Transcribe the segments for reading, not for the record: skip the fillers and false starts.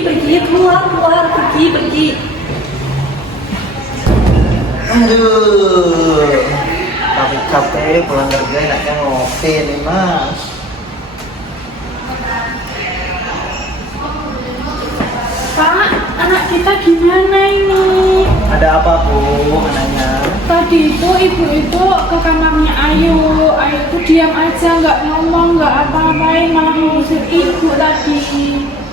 pergi, keluar, pergi. Aduh, capek pulang kerja enaknya ngopi nih mas. Pak, anak kita gimana ini? Ada apa bu anaknya? Tadi itu ibu itu ke kamarnya Ayu itu diam aja, nggak ngomong, nggak apa-apain, malah ngusir ibu tadi.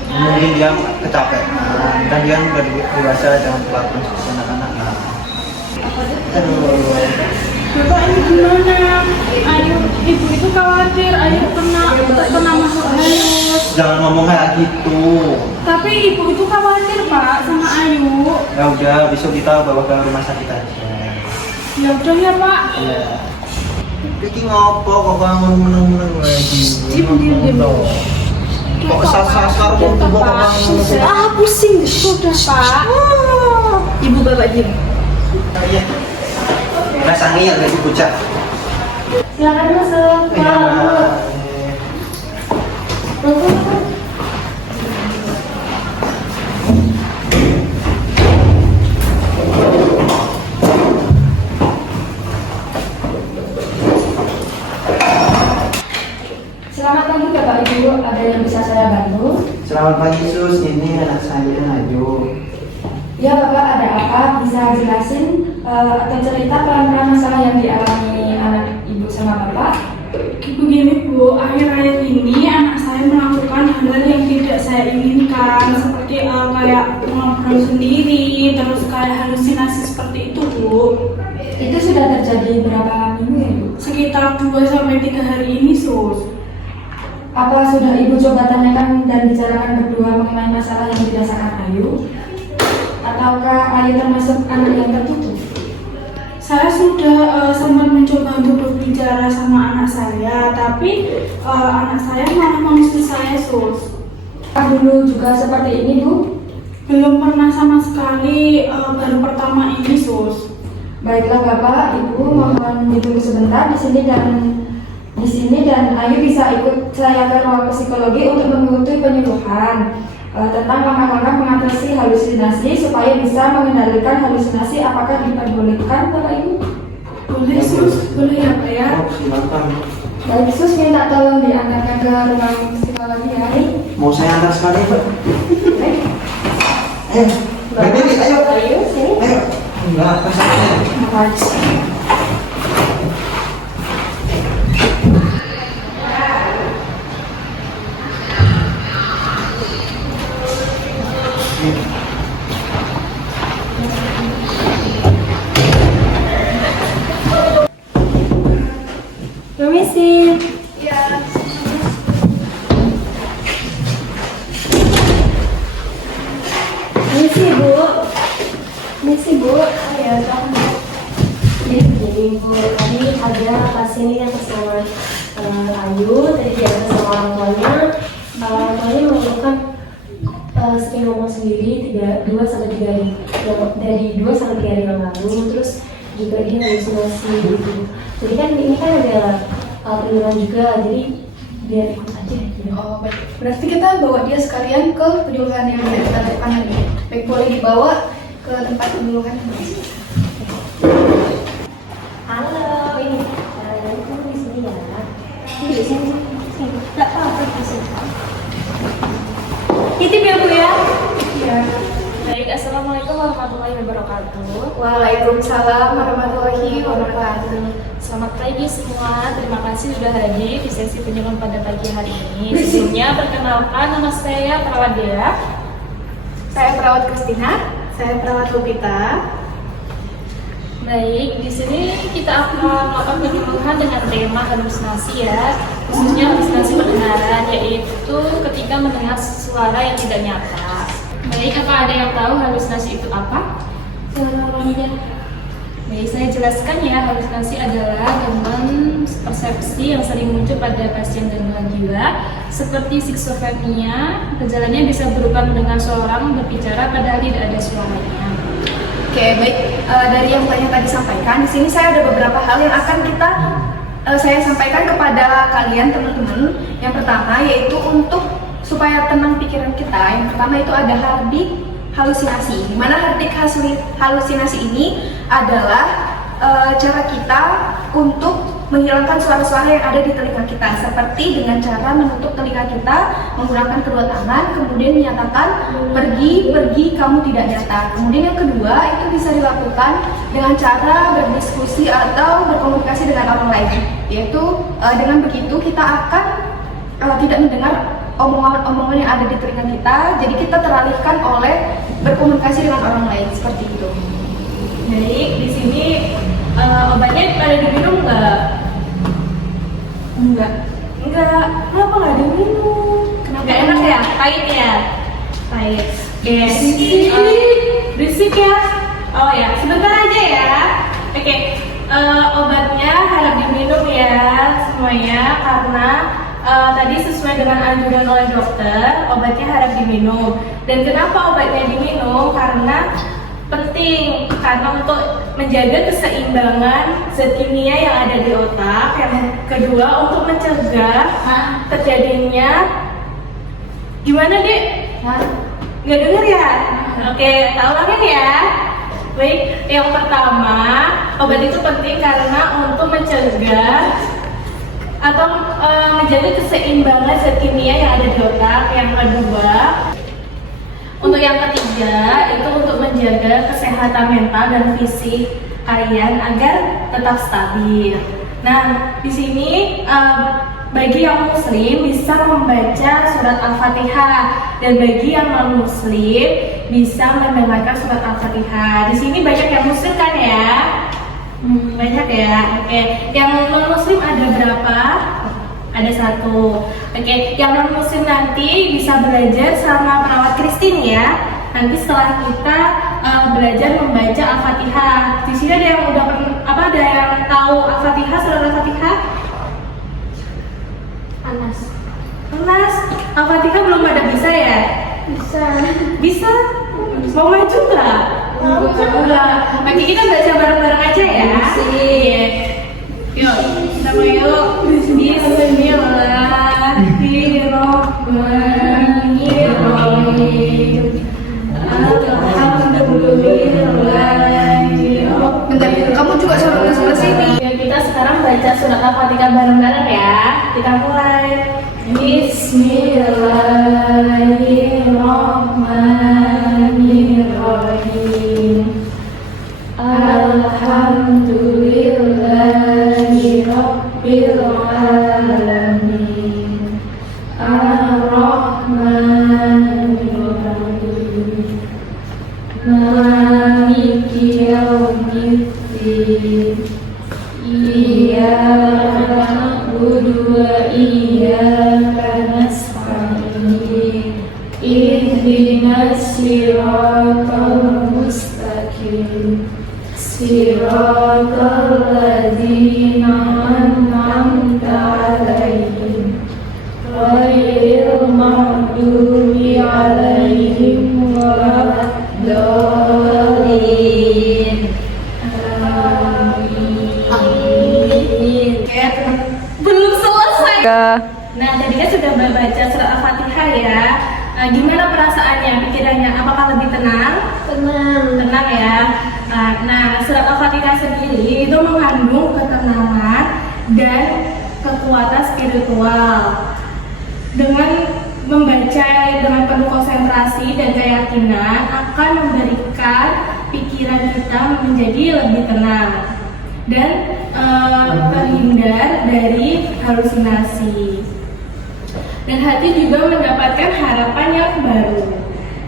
Mungkin dia kecapean, dan dia udah dewasa, jangan kelakuan seperti anak-anak. Aduh. Bapak ini gimana? Ayu, ibu itu khawatir Ayu terkena makhluk halus. Jangan ngomong kayak gitu. Tapi ibu itu khawatir Pak sama Ayu. Ya udah, besok kita bawa ke rumah sakit aja. Ya udah ya Pak. Iya. Iki ngopo kok bangun meneng-meneng lagi? Diam. Kok sasar mau kok bangun? Pusing. Sudah Pak. Ibu bapak diam. Iya. Rasanya yang lagi pucat. Silakan masuk Pak. Selamat pagi Bapak Ibu, ada yang bisa saya bantu? Selamat pagi Sus, ini anak saya Ayu. Ya Bapak, ada apa? Bisa jelasin atau cerita pelan-pelan masalah yang dialami anak Ibu sama Bapak? Begini Bu, akhir-akhir ini anak saya melakukan hal-hal yang tidak saya inginkan, seperti kayak ngobrol sendiri, terus kayak halusinasi seperti itu Bu. Itu sudah terjadi berapa minggu ya Bu? Sekitar 2-3 hari ini Sus. Apa sudah Ibu coba tanyakan dan bicarakan berdua mengenai masalah yang dirasakan Ayu? Ataukah Ayu termasuk anak yang tertutup? Saya sudah sempat mencoba untuk berbicara sama anak saya, tapi anak saya malah mengusir saya Sus. Dulu juga seperti ini Bu? Belum pernah sama sekali, baru pertama ini Sus. Baiklah Bapak, Ibu mohon ditunggu sebentar di sini dan Ayu bisa ikut saya ke ruang psikologi untuk mengikuti penyuluhan tentang langkah-langkah mengatasi halusinasi supaya bisa mengendalikan halusinasi. Apakah diperbolehkan Bapak Ibu? Boleh Sus, boleh ya Pak ya. Silakan. Baik Sus, minta tolong diantarkan ke ruang psikologi ya. Mau saya antar sekali Pak? Berdiri, ayo. Ayo sini. Ayo. Enggak, pasangnya. Makasih. Permisi. Ya. Permisi Bu. Ya, jadi begini Bu, tadi ada pasien yang bersama Ayu, tadi dia bersama orang tuanya. Orang tuanya mengeluhkan sering ngomong sendiri 2-3 hari, dari 2-3 hari yang lalu, terus juga dia halusinasi gitu. Jadi kan ini kan ada penurunan juga, jadi biar ikut aja gitu. Oh baik, berarti kita bawa dia sekalian ke penyuluhan yang kita lakukan tadi. Baik, boleh dibawa ke tempat penyuluhan. Halo, ini kamu di sini ya? Di sini. Tidak apa-apa di sini. Titip ya Bu ya? Iya. Baik, assalamualaikum warahmatullahi wabarakatuh. Waalaikumsalam warahmatullahi wabarakatuh. Selamat pagi semua, terima kasih sudah hadir di sesi penyuluhan pada pagi hari ini. Sebelumnya perkenalkan, nama saya Perawat Dea. Saya perawat Kristina. Saya perawat Lupita. Baik, di sini kita akan melakukan penyuluhan dengan tema halusinasi ya, khususnya halusinasi pendengaran, yaitu ketika mendengar suara yang tidak nyata. Baik, apa ada yang tahu halusinasi itu apa? Baik, saya jelaskan ya, halusinasi adalah gangguan persepsi yang sering muncul pada pasien gangguan jiwa, seperti skizofrenia. Gejalanya bisa berupa mendengar seorang berbicara padahal tidak ada suaranya. Oke, baik. Dari yang tadi sampaikan, di sini saya ada beberapa hal yang akan saya sampaikan kepada kalian teman-teman. Yang pertama yaitu untuk supaya tenang pikiran kita, yang pertama itu ada hardik halusinasi. Di mana hardik halusinasi ini adalah cara kita untuk menghilangkan suara-suara yang ada di telinga kita, seperti dengan cara menutup telinga kita menggunakan kedua tangan, kemudian menyatakan pergi, kamu tidak datang. Kemudian yang kedua itu bisa dilakukan dengan cara berdiskusi atau berkomunikasi dengan orang lain, yaitu dengan begitu kita akan tidak mendengar omongan-omongan yang ada di telinga kita, jadi kita teralihkan oleh berkomunikasi dengan orang lain, seperti itu. Baik, di sini obatnya pada diminum nggak? Enggak. Kenapa nggak diminum? Kenapa? Nggak enak ya? Pahit ya? Pahit. Yes. Berisik ya? Oh ya, sebentar aja ya. Oke, obatnya harap diminum ya semuanya, karena tadi sesuai dengan anjuran oleh dokter, obatnya harap diminum. Dan kenapa obatnya diminum? Karena penting, karena untuk menjaga keseimbangan zat kimia yang ada di otak. Yang kedua, untuk mencegah terjadinya gimana dek? Nggak denger ya? Oke, tak ulangin ya. Baik, yang pertama, obat itu penting karena untuk mencegah atau menjaga keseimbangan zat kimia yang ada di otak. Yang kedua, untuk yang ketiga itu untuk menjaga kesehatan mental dan fisik kalian agar tetap stabil. Nah, di sini bagi yang muslim bisa membaca surat Al-Fatihah, dan bagi yang non muslim bisa mendengarkan surat Al-Fatihah. Di sini banyak yang muslim kan ya? Banyak ya. Oke, yang non muslim ada berapa? Ada 1. Oke, yang non muslim nanti bisa belajar sama perawat Christine ya. Nanti setelah kita belajar membaca Al-Fatihah. Di sini ada yang udah ada yang tahu Al-Fatihah, surat Al-Fatihah? Anas. Al-Fatihah belum ada bisa ya? Bisa? Mau maju nggak? Enggak. Nanti kita baca bareng-bareng aja ya. Yuk, kita mau yuk. Bismillahirrahmanirrahim. Bentar, kamu juga sampai sebelah sini. Ya, kita sekarang baca surat Al-Fatihah bareng-bareng ya. Kita mulai. Bismillahirrahmanirrahim. Alhamdulillahi Rabbil Alamin. Ar-Rahmanir-Rahim. Maliki yaumiddin. Iyyaka na'budu wa iyyaka nasta'in. Ihdinas siratal mustaqim. Siratal ladzina an'amta 'alaihim ghairil maghdubi 'alaihim waladdallin. Amin. Belum selesai. Nah, tadi kan sudah membaca surat Al-Fatihah ya. Gimana perasaannya, pikirannya? Apakah lebih tenang? Tenang ya. Nah, surat Al-Fatihah sendiri itu mengandung ketenangan dan kekuatan spiritual. Dengan membaca dengan penuh konsentrasi dan keyakinan akan memberikan pikiran kita menjadi lebih tenang dan terhindar dari halusinasi. Dan hati juga mendapatkan harapan yang baru.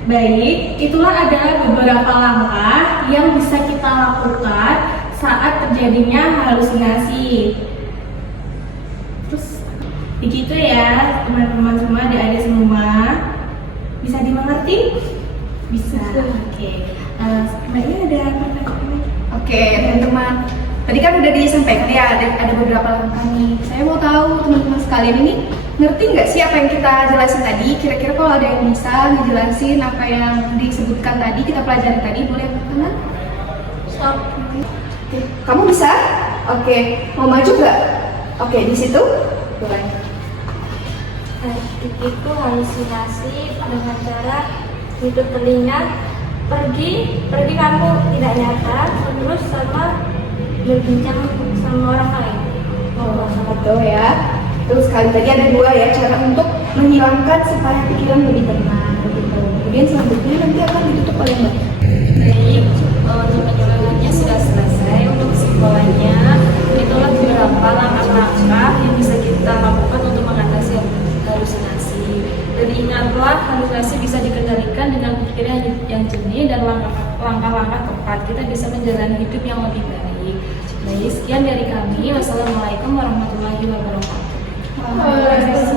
Baik, itulah adalah beberapa langkah yang bisa kita lakukan saat terjadinya halusinasi. Terus begitu ya teman-teman semua, adik-adik semua. Bisa dimengerti? Bisa. Oke. Mbaknya ada pertanyaan? Oke, teman-teman. Tadi kan udah disampaikan ya, ada beberapa langkah nih. Saya mau tahu teman-teman sekalian ini ngerti nggak sih apa yang kita jelasin tadi? Kira-kira kalau ada yang bisa ngejelasin apa yang disebutkan tadi, kita pelajari tadi, boleh teman-teman? Stop. Oke. Kamu bisa? Oke. Mau maju nggak? Oke, di situ. Boleh. itu halusinasi dengan cara hidup telinga pergi kamu tidak nyata terus sama berbincang sama orang lain. Oh, betul ya. Terus sekali tadi ada dua ya cara untuk menghilangkan supaya pikiran lebih tenang begitu. Kemudian selanjutnya nanti akan ditutup oleh Mbak. Baik, untuk penjelasannya sudah selesai. Untuk kesimpulannya, itulah beberapa langkah-langkah yang bisa kita lakukan untuk mengatasi halusinasi. Dan ingatlah, halusinasi bisa dikendalikan dengan pikiran yang jernih dan langkah-langkah tepat. Kita bisa menjalani hidup yang lebih baik. Baik, sekian dari kami. Wassalamualaikum warahmatullahi wabarakatuh. Waalaikumsalam